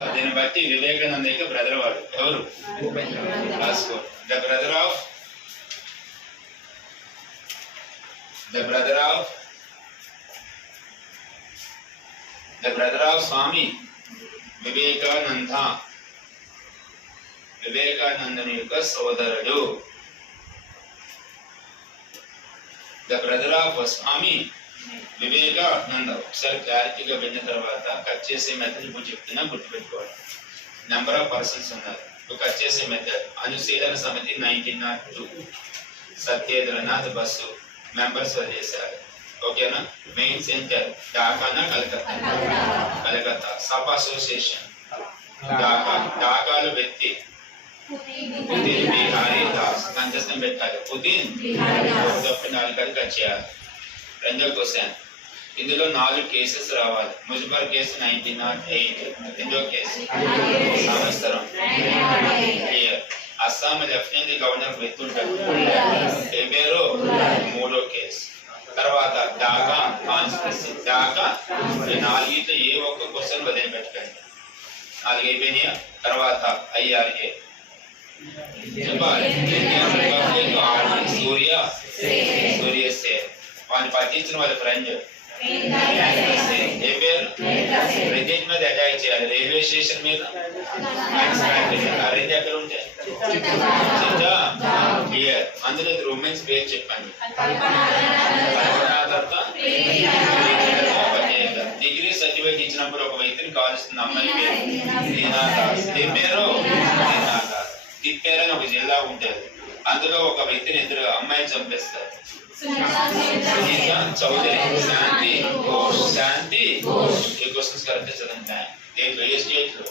దీన్ని బట్టి వివేకానందకి బ్రదర్ వాడు ఎవరు రాసుకో. The brother of Swami Vivekananda, వివేకానందని యొక్క సోదరుడు. The brother of Swami Vivekananda. ఒకసారి క్లారిటీగా విన్న తర్వాత కట్ చేసే మెథడ్ ఇప్పుడు చెప్తున్నా, గుర్తుపెట్టుకోవాలి. నెంబర్ ఆఫ్ పర్సన్స్ ఉన్నారు. కట్ చేసే మెథడ్ అనుశీలన సమితి 1902 సత్యేంద్రనాథ్ బస్సు మెంబర్స్ వదిలేశారు. ఓకేనా. మెయిన్ సెంటర్ ఢాకానా కలకత్తా. సబ్ అసోసియేషన్ ఢాకాలో వ్యక్తి పుతిన్ బిహారీ దాస్. కంఠస్థం పెట్టాలి. పుతిన్ 4 కట్ చేయాలి. రెండో క్వశ్చన్, ఇందులో 4 కేసెస్ రావాలి. ముజఫర్ కేసు 1908. రెండో కేసు సంవత్సరం క్లియర్. అస్సాం లెఫ్టినెంట్ గవర్నర్ వెళ్తుంటారు. ఏ పేరు? మూడో కేసు. తర్వాత ఢాకా కాన్స్పిరసీ. ఢాకా 4 ఏ ఒక్క క్వశ్చన్ వదిలిపెట్టండి. 4 అయిపోయినాయా? తర్వాత IRA చెప్పాలి. సూర్య సేన్ వాడిని పట్టించిన వాళ్ళ ఫ్రెండ్ ఏ పేరు? ప్రెసిడెంట్ మీద అటాక్ చేయాలి. రైల్వే స్టేషన్ మీద రెండు ఎక్కడ ఉంటాయి? క్లియర్. అందులో ఉమెన్స్ పేరు చెప్పండి. డిగ్రీ సర్టిఫికేట్ ఇచ్చినప్పుడు ఒక వ్యక్తిని కాల్స్తుంది. అమ్మాయి పేరు దీనాదాస్. ఏ పేరు? దీనాదాస్. తిప్పేరు అని ఒక జిల్లా ఉంటుంది. అందులో ఒక వ్యక్తిని ఇద్దరు అమ్మాయిని చంపేస్తారు. సునీత చౌదరి. శాంతి ఘోష్. ఈ క్వశ్చన్స్ కరెక్ట్ చదండి. ఏ స్టేట్ లో?